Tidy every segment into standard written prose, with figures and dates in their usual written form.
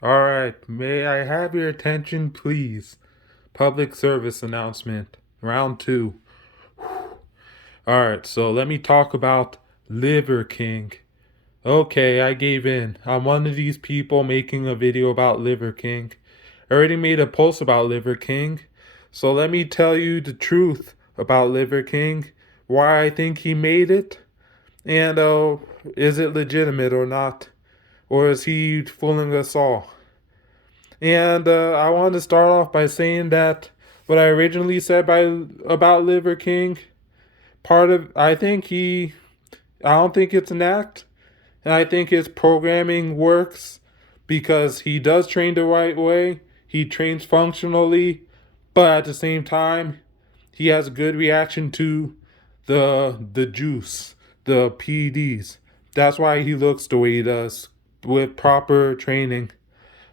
All right, may I have your attention, please? Public service announcement, round two. All right, so let me talk about Liver King. Okay, I gave in. I'm one of these people making a video about Liver King. I already made a post about Liver King, so let me tell you the truth about Liver King, why I think he made it, and is it legitimate or not? Or is he fooling us all? And I want to start off by saying that what I originally said about Liver King, part of I don't think it's an act, and I think his programming works because he does train the right way. He trains functionally, but at the same time, he has a good reaction to the juice, the PEDs. That's why he looks the way he does with proper training.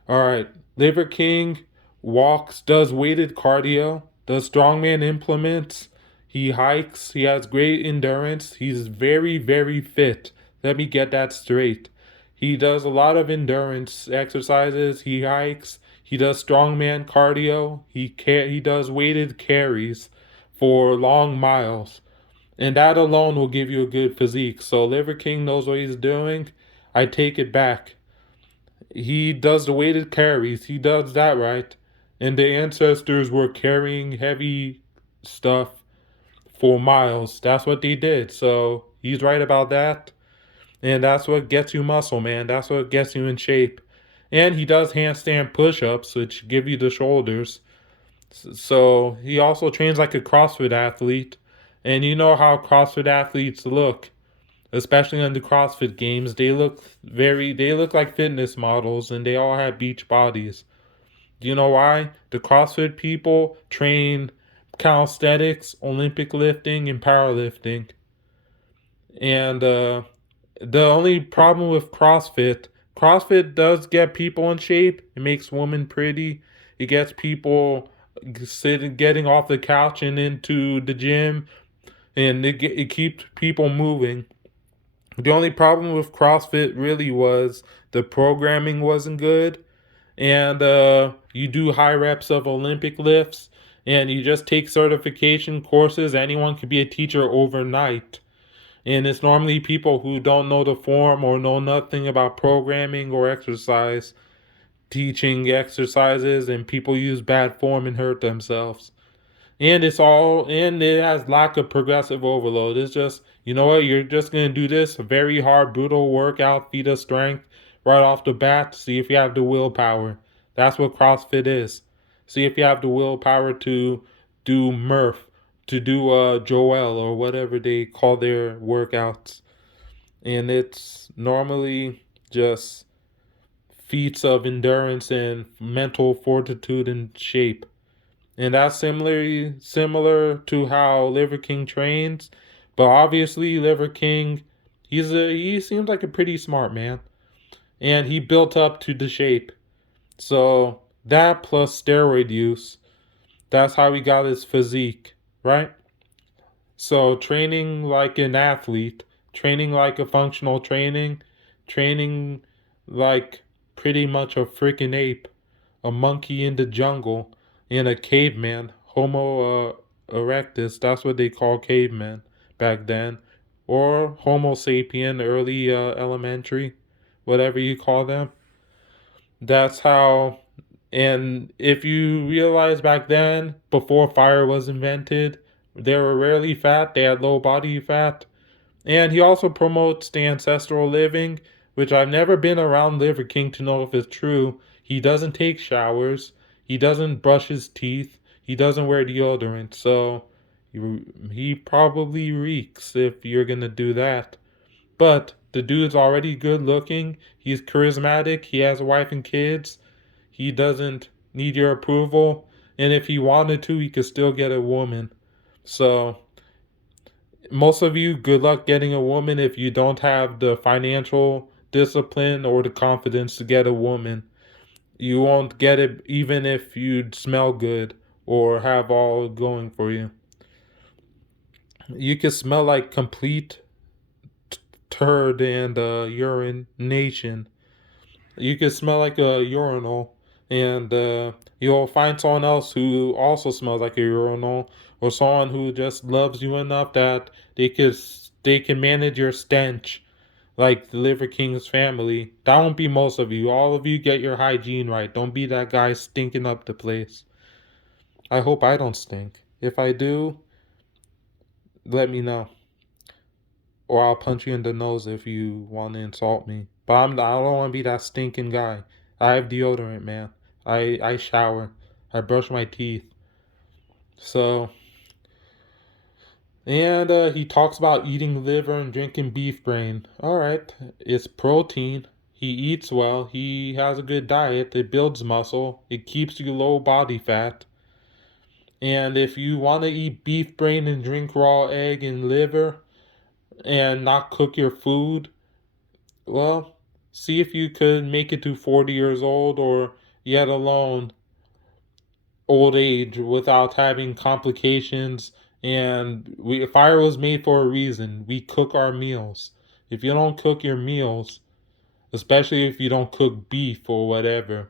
All right. Liver King walks, does weighted cardio, does strongman implements. He hikes. He has great endurance. He's very, very fit. Let me get that straight. He does a lot of endurance exercises. He hikes. He does strongman cardio. He does weighted carries for long miles. And that alone will give you a good physique. So Liver King knows what he's doing. I take it back. He does the weighted carries. He does that right. And the ancestors were carrying heavy stuff for miles. That's what they did. So he's right about that. And that's what gets you muscle, man. That's what gets you in shape. And he does handstand push ups, which give you the shoulders. So he also trains like a CrossFit athlete. And you know how CrossFit athletes look, especially on the CrossFit games. They look like fitness models and they all have beach bodies. Do you know why? The CrossFit people train calisthenics, Olympic lifting, and powerlifting. And the only problem with CrossFit does get people in shape. It makes women pretty. It gets people getting off the couch and into the gym, and it keeps people moving. The only problem with CrossFit really was the programming wasn't good, and you do high reps of Olympic lifts, and you just take certification courses. Anyone can be a teacher overnight, and it's normally people who don't know the form or know nothing about programming or exercise teaching exercises, and people use bad form and hurt themselves. And it has lack of progressive overload. It's just, you know what, you're just gonna do this very hard brutal workout, feat of strength right off the bat, see if you have the willpower. That's what CrossFit is. See if you have the willpower to do Murph, to do Joel or whatever they call their workouts. And it's normally just feats of endurance and mental fortitude and shape. And that's similar to how Liver King trains. But obviously, Liver King, he seems like a pretty smart man, and he built up to the shape. So that plus steroid use, that's how he got his physique, right? So training like an athlete, training like a functional training like pretty much a freaking ape, a monkey in the jungle, and a caveman, Homo erectus. That's what they call cavemen back then, or Homo sapien, early elementary, whatever you call them. That's how. And if you realize back then, before fire was invented, they were rarely fat. They had low body fat. And he also promotes the ancestral living, which I've never been around Liver King to know if it's true. He doesn't take showers. He doesn't brush his teeth. He doesn't wear deodorant. So he probably reeks if you're going to do that. But the dude's already good looking. He's charismatic. He has a wife and kids. He doesn't need your approval. And if he wanted to, he could still get a woman. So most of you, good luck getting a woman if you don't have the financial discipline or the confidence to get a woman. You won't get it even if you smell good or have all going for you. You can smell like complete turd and urination. You could smell like a urinal, and you'll find someone else who also smells like a urinal, or someone who just loves you enough that they can manage your stench, like the Liver King's family. That won't be most of you. All of you get your hygiene right. Don't be that guy stinking up the place. I hope I don't stink. If I do, let me know, or I'll punch you in the nose if you want to insult me. But I don't want to be that stinking guy. I have deodorant, man. I shower. I brush my teeth. So, and he talks about eating liver and drinking beef brain. All right, it's protein. He eats well. He has a good diet. It builds muscle. It keeps you low body fat. And if you want to eat beef brain and drink raw egg and liver and not cook your food, well, see if you could make it to 40 years old, or yet alone old age, without having complications. And fire was made for a reason. We cook our meals. If you don't cook your meals, especially if you don't cook beef or whatever,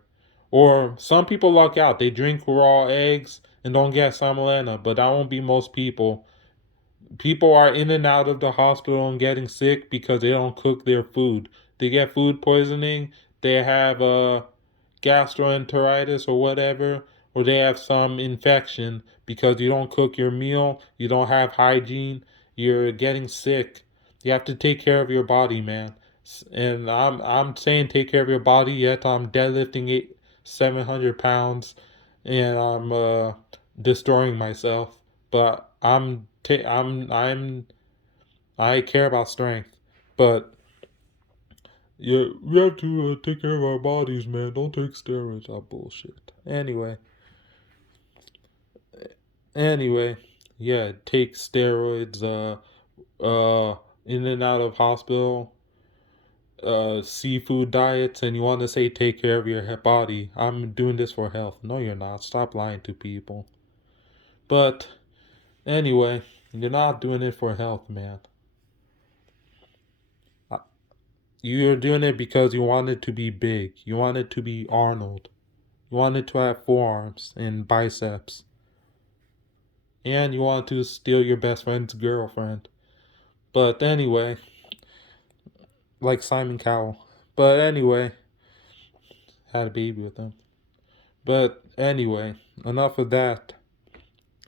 or some people luck out, they drink raw eggs and don't get salmonella, but that won't be most people. People are in and out of the hospital and getting sick because they don't cook their food. They get food poisoning, they have gastroenteritis or whatever, or they have some infection because you don't cook your meal, you don't have hygiene, you're getting sick. You have to take care of your body, man. And I'm saying take care of your body, yet I'm deadlifting 700 pounds, and I'm destroying myself. But I care about strength. But yeah, we have to take care of our bodies, man. Don't take steroids. That bullshit. Anyway, yeah, take steroids. In and out of hospital. Seafood diets, and you want to say take care of your body. I'm doing this for health. No, you're not. Stop lying to people. But anyway, you're not doing it for health, man. Uh, You're doing it because you want it to be big. You want it to be Arnold. You want it to have forearms and biceps. And you want to steal your best friend's girlfriend. But anyway, like Simon Cowell. But anyway, had a baby with him. But anyway, enough of that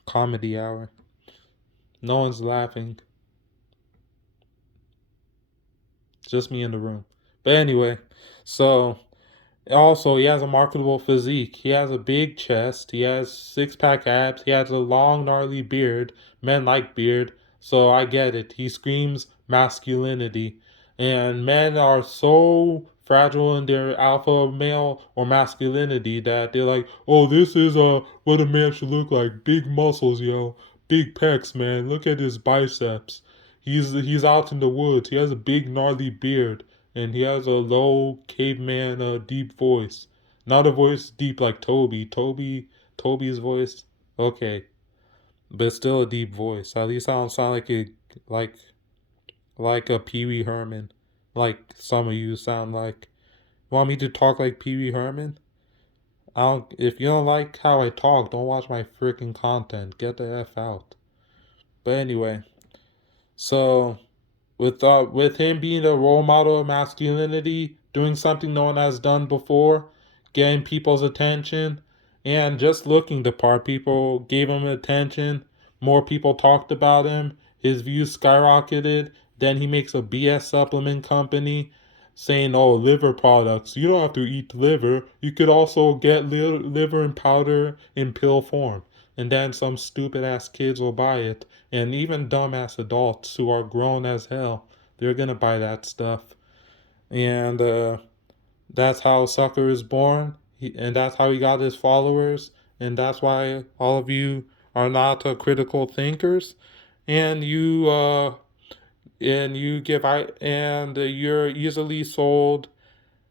comedy hour. No one's laughing. Just me in the room. But anyway, so also he has a marketable physique. He has a big chest. He has six pack abs. He has a long gnarly beard. Men like beard, so I get it. He screams masculinity, and men are so fragile in their alpha male or masculinity that they're like, oh, this is what a man should look like. Big muscles, yo. Big pecs, man. Look at his biceps. He's out in the woods. He has a big gnarly beard, and he has a low caveman deep voice. Not a voice deep like Toby. Toby's voice. Okay, but still a deep voice. At least I don't sound like like a Pee Wee Herman, like some of you sound like. Want me to talk like Pee Wee Herman? I don't. If you don't like how I talk, don't watch my freaking content. Get the f out. But anyway, so with him being a role model of masculinity, doing something no one has done before, getting people's attention, and just looking the part. People gave him attention. More people talked about him. His views skyrocketed. Then he makes a BS supplement company saying, oh, liver products. You don't have to eat liver. You could also get liver in powder in pill form. And then some stupid ass kids will buy it. And even dumbass adults who are grown as hell, they're gonna buy that stuff. And that's how Sucker is born. And that's how he got his followers. And that's why all of you are not critical thinkers. And you give and you're easily sold.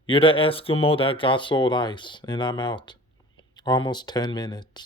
You're the Eskimo that got sold ice. And I'm out. Almost 10 minutes.